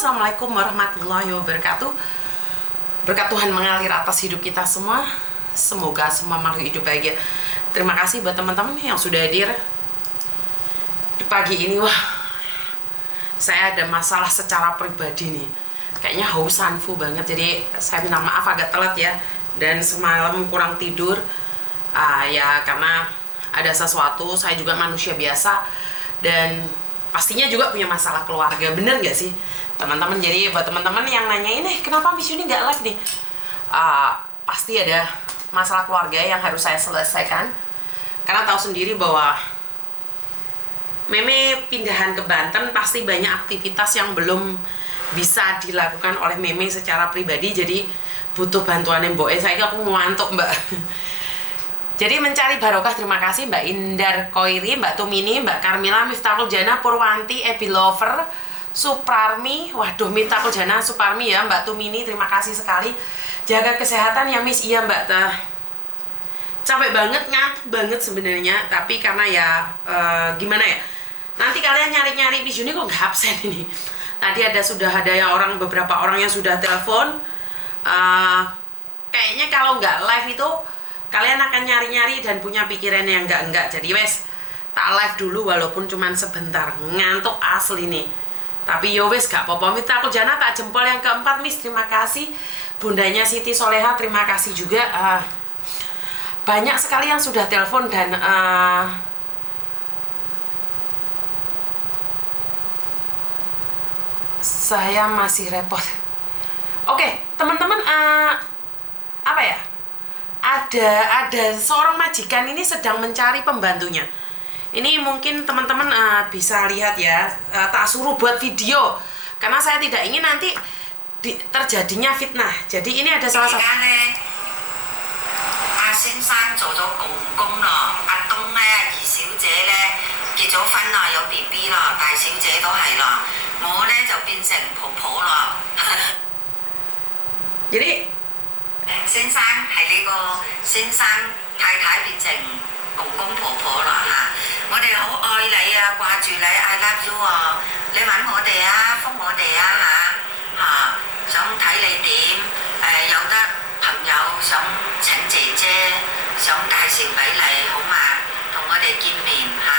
Assalamualaikum warahmatullahi wabarakatuh. Berkat Tuhan mengalir atas hidup kita semua. Semoga semua makhluk hidup bahagia. Terima kasih buat teman-teman yang sudah hadir di pagi ini. Wah, saya ada masalah secara pribadi nih. Kayaknya hausan full banget. Jadi saya minta maaf agak telat ya. Dan semalam kurang tidur. Ya karena ada sesuatu. Saya juga manusia biasa. Dan pastinya juga punya masalah keluarga, bener nggak sih teman-teman? Jadi buat teman-teman yang nanyain kenapa Miss Yuni nggak live nih, pasti ada masalah keluarga yang harus saya selesaikan. Karena tahu sendiri bahwa Meme pindahan ke Banten pasti banyak aktivitas yang belum bisa dilakukan oleh Meme secara pribadi. Jadi butuh bantuan Mbok. Saya aku ngantuk Mbak. Jadi mencari barokah, terima kasih Mbak Indar Koiri, Mbak Tumini, Mbak Karmila, Miftahul Jana, Purwanti, Ebi Lover, Suprarmi. Waduh, Miftahul Jana, Suparmi ya Mbak Tumini, terima kasih sekali. Jaga kesehatan ya Miss. Iya Mbak, capek banget, ngantuk banget sebenarnya. Tapi karena ya gimana ya, nanti kalian nyari-nyari Miss Yuni kok nggak absen ini. Tadi sudah ada beberapa orang yang sudah telepon. Kayaknya kalau nggak live itu kalian akan nyari-nyari dan punya pikiran yang enggak. Jadi wes, tak live dulu walaupun cuman sebentar. Ngantuk asli nih. Tapi yo wes gak apa-apa. Miftahul Jana tak jempol yang keempat Miss, terima kasih. Bundanya Siti Soleha, terima kasih juga. Banyak sekali yang sudah telepon dan saya masih repot. Oke, teman-teman, apa ya? Ada seorang majikan ini sedang mencari pembantunya. Ini mungkin teman-teman bisa lihat ya. Tak suruh buat video karena saya tidak ingin nanti terjadinya fitnah. Jadi ini ada salah satu.先生做咗公公啦，阿東咧二小姐咧結咗婚啦，有 BB 啦，大小姐都係啦，我咧就變成婆婆啦。Jadi 先生係你個先生太太變成公公婆婆啦嚇，我哋好愛你啊，掛住你 I love you 啊，你揾我哋啊，覆我哋啊嚇，想睇你點，有得朋友想請姐姐，想介紹俾你好嘛，同我哋見面嚇，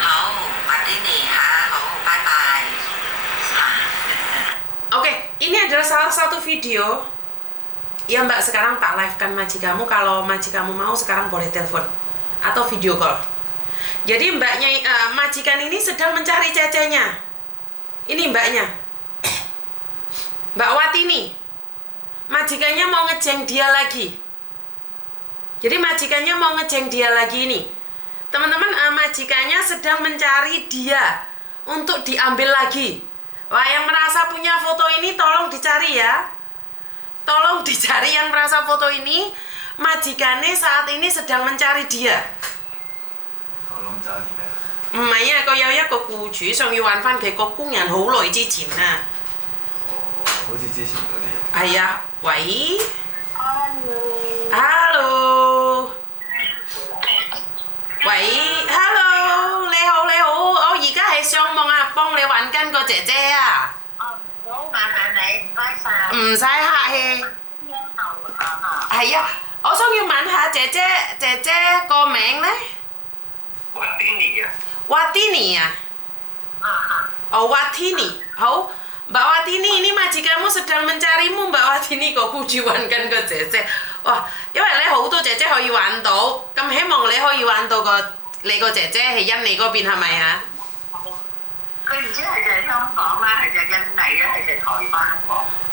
好，馬丁尼嚇，好，拜拜。Oke, ini adalah salah satu video. Ya Mbak, sekarang tak live kan majikanmu. Kalau majikanmu mau sekarang boleh telepon atau video call. Jadi mbaknya, majikan ini sedang mencari cecenya. Ini mbaknya, Mbak Watini. Majikannya mau ngejeng dia lagi. Jadi majikannya mau ngejeng dia lagi ini. Teman-teman, majikannya sedang mencari dia untuk diambil lagi. Wah, yang merasa punya foto ini tolong dicari ya. Tolong dicari yang merasa foto ini. Majikannya saat ini sedang mencari dia. Tolong cari ya. 唔係啊，佢有一個僱主想要揾翻佢個工人好耐之前啊。好似之前嗰啲人。係啊，喂。Hello。Hello。喂 ，Hello， 你好你好，我而家係上網幫你揾緊個姐姐啊。好，麻煩你，唔該晒。唔使客氣。係啊，我想要問下姐姐個名呢？ Watini 啊。Watini 啊。Oh Watini， 好。Mbak Watini, ini majikanmu sedang mencarimu Mbak Watini， 個僱主揾緊個姐姐。哇，因為咧好多姐姐可以揾到，咁希望你可以揾到你個姐姐係印尼嗰邊係咪啊？佢唔知係就係香港啦，係就印尼啦，係就台灣喎。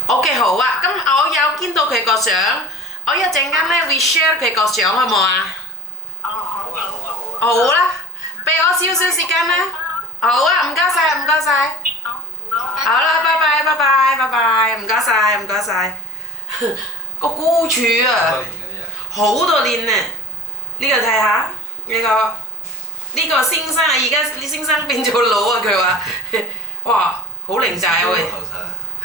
OK 好啊，咁我有見到佢個相，我一陣間咧會 share 佢個相好冇啊？好啦，俾我少少時間啦。好啊，唔該晒，唔該晒。好啦，拜拜，拜拜，拜拜，唔該晒，唔該晒。個僱主啊，好多年啊！呢個睇下，呢個先生啊，而家呢先生變咗佬啊！佢話，哇，好靈仔喎！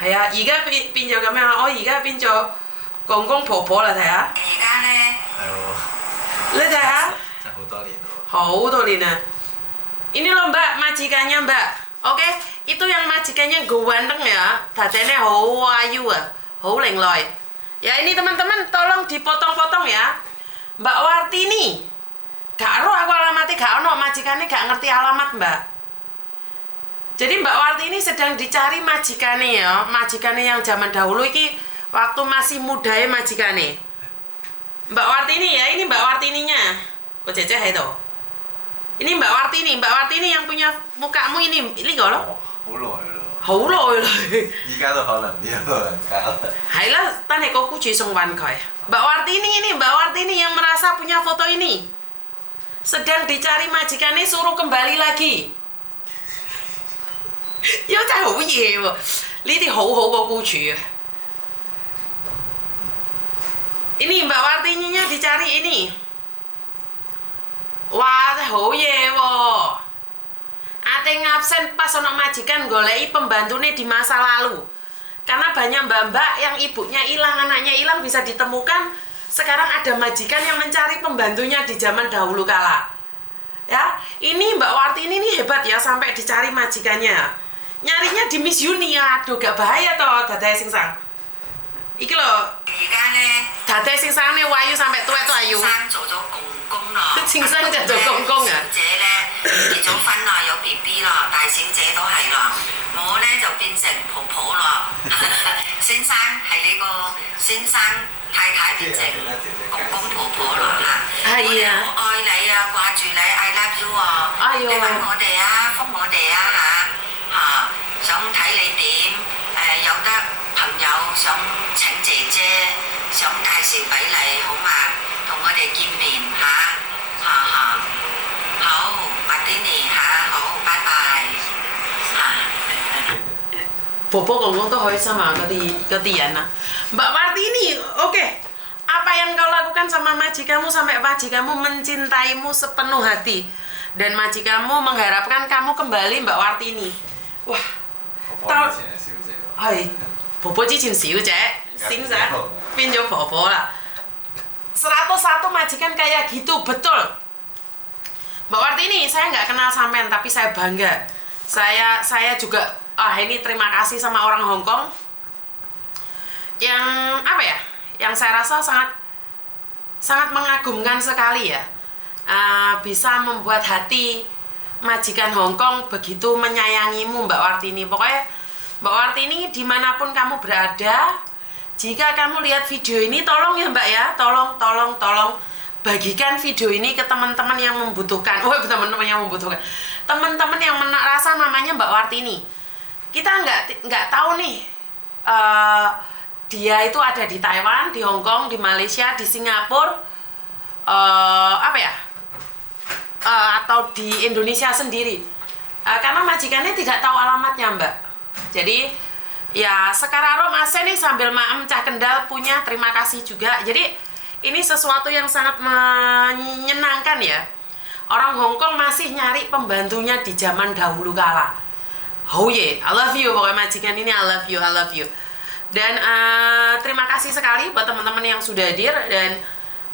係啊，而家變咗咁樣，我而家變咗公公婆婆啦，睇下。而家咧，係喎。你睇下。真係好多年咯。好多年啊！Ini loh Mbak, majikannya Mbak. Oke, itu yang majikannya ganteng ya. Dadene hau ayu ah, hau lengloy. Ya ini teman-teman tolong dipotong-potong ya. Mbak Wartini. Gak ero aku alamatnya gak ono, majikannya gak ngerti alamat Mbak. Jadi Mbak Wartini sedang dicari majikannya ya. Majikannya yang zaman dahulu iki waktu masih muda ya majikannya. Mbak Wartini ya, ini Mbak Wartininya. Kok ceceh itu. Ini Mbak Wartini yang punya mukamu ini gak lo? 好耐啦。好耐啦。依家都可能啲老人家啦。係啦，等係個僱主送運佢。Mbak Wartini yang merasa punya foto ini. Sedang dicari majikannya suruh kembali lagi. Ya 真係好嘢喎！呢啲好好個僱主啊。Ini Mbak Wartininya dicari ini. Wah, 真係好嘢喎！Ate ngabsen pas ono majikan goleki pembantune di masa lalu. Karena banyak mbak-mbak yang ibunya hilang, anaknya hilang bisa ditemukan. Sekarang ada majikan yang mencari pembantunya di zaman dahulu kala. Ya, ini Mbak Wartini ini hebat ya sampai dicari majikannya. Nyarinya di Miss Uni, aduh gak bahaya toh dadae sing sang. Iki lho. 而家咧， Dadae sing sang ne wayu sampai tuwek tuh ayu. 先生做咗公公啦，先生就做公公啊小姐咧結咗婚啦，有 B B 啦，大小姐都係啦，我咧就變成婆婆啦。先生係你個先生太太變成公公婆婆啦嚇。係啊我愛你啊，掛住你，I love you 啊！哎呦你揾我哋啊，覆我哋啊嚇，想睇你點有得朋友想請姐姐，想介紹俾你好嘛？同我哋見面嚇，好，馬丁尼嚇，好，拜拜嚇。 Bobo Gonggong tuh hoy sama ketian nah. Mbak Wartini, oke. Apa yang kau lakukan sama majikanmu sampai majikanmu mencintaimu sepenuh hati dan majikanmu mengharapkan kamu kembali Mbak Wartini. Wah, 婆婆以前係小姐喎。 係 Bobo 之前小姐，先生變咗婆婆lah. 101 majikan kayak gitu, betul. Mbak Wartini, saya nggak kenal sampean tapi saya bangga. Saya juga ini terima kasih sama orang Hong Kong yang apa ya? Yang saya rasa sangat mengagumkan sekali ya. Bisa membuat hati majikan Hong Kong begitu menyayangimu Mbak Wartini. Pokoknya Mbak Wartini dimanapun kamu berada, jika kamu lihat video ini tolong ya Mbak ya, tolong bagikan video ini ke teman-teman yang membutuhkan. Oh, teman-teman yang membutuhkan. Teman-teman yang merasa namanya Mbak Wartini. Kita nggak tahu nih dia itu ada di Taiwan, di Hong Kong, di Malaysia, di Singapura, atau di Indonesia sendiri. Karena majikannya tidak tahu alamatnya Mbak. Jadi ya sekarang Ase nih sambil maem Cah Kendal punya terima kasih juga. Jadi ini sesuatu yang sangat menyenangkan ya. Orang Hong Kong masih nyari pembantunya di zaman dahulu kala. Oh yeah, I love you pokoknya majikan ini, I love you. Dan terima kasih sekali buat teman-teman yang sudah hadir dan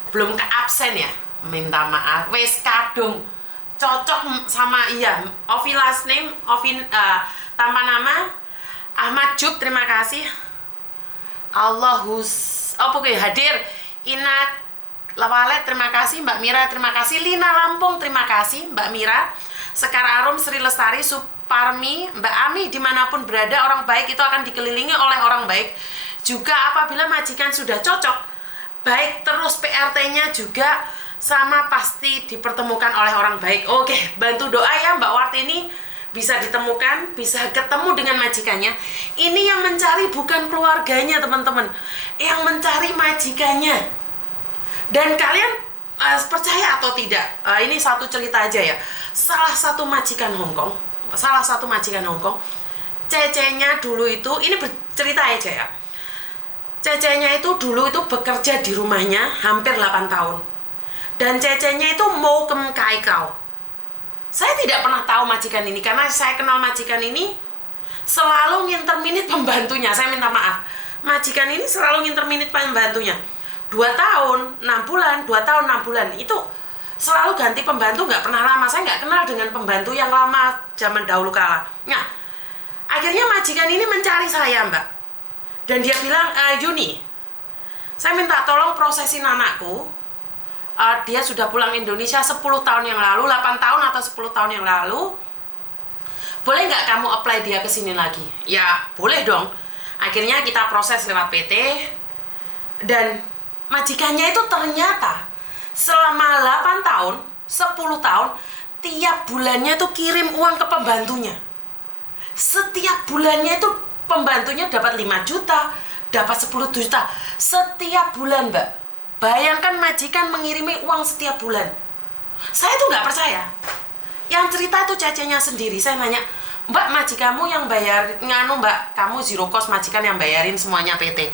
belum ke absen ya. Minta maaf, wes kadung cocok sama iya. Ovi last name, Ovi tanpa nama Ahmad Jub, terima kasih. Hadir. Ina Lawalet, terima kasih. Mbak Mira, terima kasih. Lina Lampung, terima kasih. Mbak Mira, Sekar Arum, Sri Lestari, Suparmi, Mbak Ami, dimanapun berada, orang baik itu akan dikelilingi oleh orang baik. Juga apabila majikan sudah cocok, baik terus PRT-nya juga sama pasti dipertemukan oleh orang baik. Oke, bantu doa ya Mbak Wartini bisa ditemukan, bisa ketemu dengan majikannya. Ini yang mencari bukan keluarganya teman-teman, yang mencari majikannya. Dan kalian percaya atau tidak, ini satu cerita aja ya. Salah satu majikan Hong Kong, Cecenya dulu itu, ini bercerita aja ya. Cecenya itu dulu itu bekerja di rumahnya hampir 8 tahun. Dan cecenya itu mau ke Kaikau. Saya tidak pernah tahu majikan ini karena saya kenal majikan ini selalu nginterminit pembantunya. Saya minta maaf. Majikan ini selalu nginterminit pembantunya. 2 tahun, 6 bulan, 2 tahun, 6 bulan. Itu selalu ganti pembantu, nggak pernah lama. Saya nggak kenal dengan pembantu yang lama zaman dahulu kala. Nah, akhirnya majikan ini mencari saya, Mbak. Dan dia bilang, Yuni, saya minta tolong prosesin anakku. Dia sudah pulang Indonesia 10 tahun yang lalu, 8 tahun atau 10 tahun yang lalu. Boleh nggak kamu apply dia ke sini lagi? Ya, boleh dong. Akhirnya kita proses lewat PT. Dan majikannya itu ternyata selama 8 tahun, 10 tahun, tiap bulannya tuh kirim uang ke pembantunya. Setiap bulannya itu pembantunya dapat 5 juta, dapat 10 juta. Setiap bulan, Mbak. Bayangkan majikan mengirimi uang setiap bulan. Saya tuh nggak percaya. Yang cerita itu cecenya sendiri. Saya nanya, Mbak, majikanmu yang bayar, Mbak, kamu zero cost, majikan yang bayarin semuanya PT.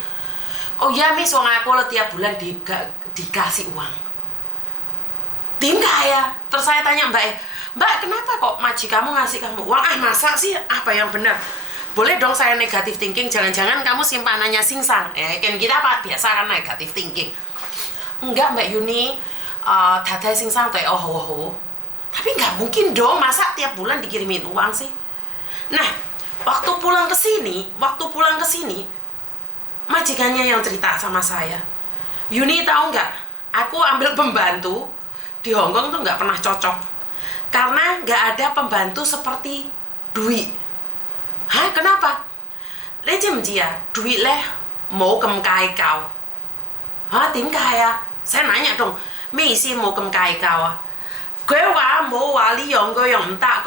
Oh ya, Miss, wong aku lo tiap bulan dikasih uang. Tinggal ya. Terus saya tanya Mbak, kenapa kok majikanmu ngasih kamu uang? Masa sih? Apa yang benar? Boleh dong saya negatif thinking, jangan-jangan kamu simpanannya singsang. Kan kita biasa kan negatif thinking. Enggak, Mbak Yuni, dadai singsang tuh tapi nggak mungkin dong, masa tiap bulan dikirimin uang sih. Nah, waktu pulang ke sini, majikannya yang cerita sama saya, Yuni tahu nggak, aku ambil pembantu di Hong Kong tuh nggak pernah cocok, karena nggak ada pembantu seperti Dwi. Hah, kenapa? Lê知唔知啊？Dwi leh mau咁介教。Hah,點解啊？ Saya nanya dong,咩意思冇咁介教啊？ Gue mau wali yang gue yang entak.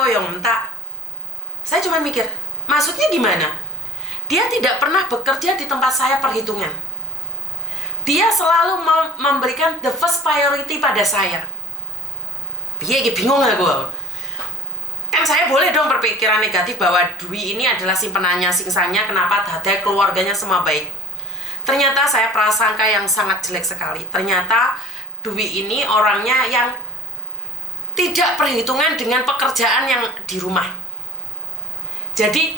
Saya cuma mikir, maksudnya gimana? Dia tidak pernah bekerja di tempat saya perhitungan. Dia selalu memberikan the first priority pada saya. Bingung gak gue? Kan saya boleh dong berpikiran negatif bahwa Dwi ini adalah simpenannya singsangnya, kenapa dadai keluarganya semua baik. Ternyata saya prasangka yang sangat jelek sekali. Ternyata Dwi ini orangnya yang tidak perhitungan dengan pekerjaan yang di rumah. Jadi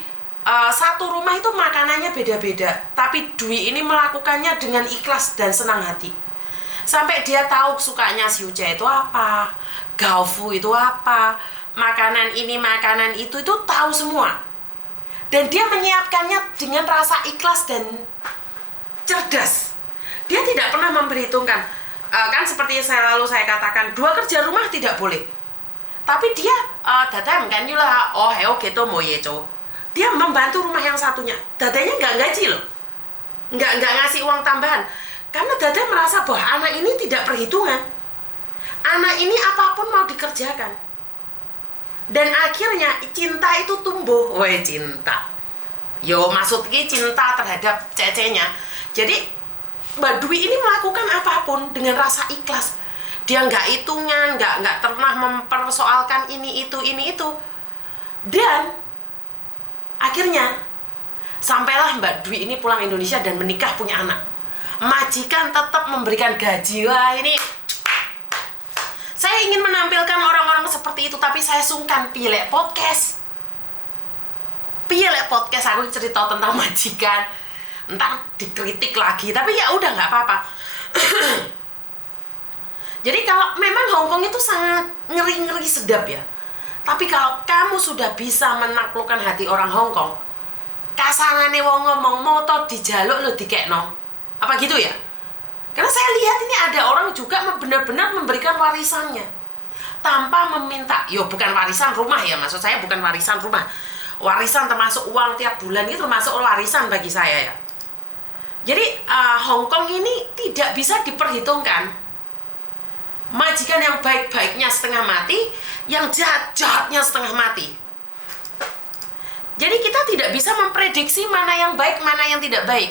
satu rumah itu makanannya beda-beda, tapi Dwi ini melakukannya dengan ikhlas dan senang hati. Sampai dia tahu sukanya si Uce itu apa, Gaofu itu apa, makanan ini, makanan itu tahu semua. Dan dia menyiapkannya dengan rasa ikhlas dan cerdas. Dia tidak pernah memperhitungkan. Kan seperti saya katakan, 2 kerja rumah tidak boleh. Tapi dia datang kan lah, gitu mau yeco. Dia membantu rumah yang satunya. Dadanya nggak gaji loh, nggak ngasih uang tambahan. Karena Dada merasa bahwa anak ini tidak perhitungan. Anak ini apapun mau dikerjakan. Dan akhirnya cinta itu tumbuh. Cinta. Yo maksudnya cinta terhadap cecenya. Jadi Mbak Dwi ini melakukan apapun dengan rasa ikhlas. Dia nggak hitungan, nggak pernah mempersoalkan ini itu. Dan akhirnya sampailah Mbak Dwi ini pulang Indonesia dan menikah, punya anak. Majikan tetap memberikan gaji. Wah, ini saya ingin menampilkan orang-orang seperti itu, tapi saya sungkan pilih podcast. Aku cerita tentang majikan, entar dikritik lagi, tapi ya udah nggak apa-apa. Jadi kalau memang Hongkong itu sangat ngeri-ngeri sedap ya, tapi kalau kamu sudah bisa menaklukkan hati orang Hongkong, kasarane wong ngomong moto dijaluk lo dikekno, apa gitu ya? Karena saya lihat ini ada orang juga benar-benar memberikan warisannya tanpa meminta. Yo bukan warisan rumah ya, maksud saya bukan warisan rumah. Warisan termasuk uang tiap bulan itu termasuk warisan bagi saya ya. Jadi Hongkong ini tidak bisa diperhitungkan. Majikan yang baik-baiknya setengah mati, yang jahat-jahatnya setengah mati. Jadi kita tidak bisa memprediksi mana yang baik, mana yang tidak baik.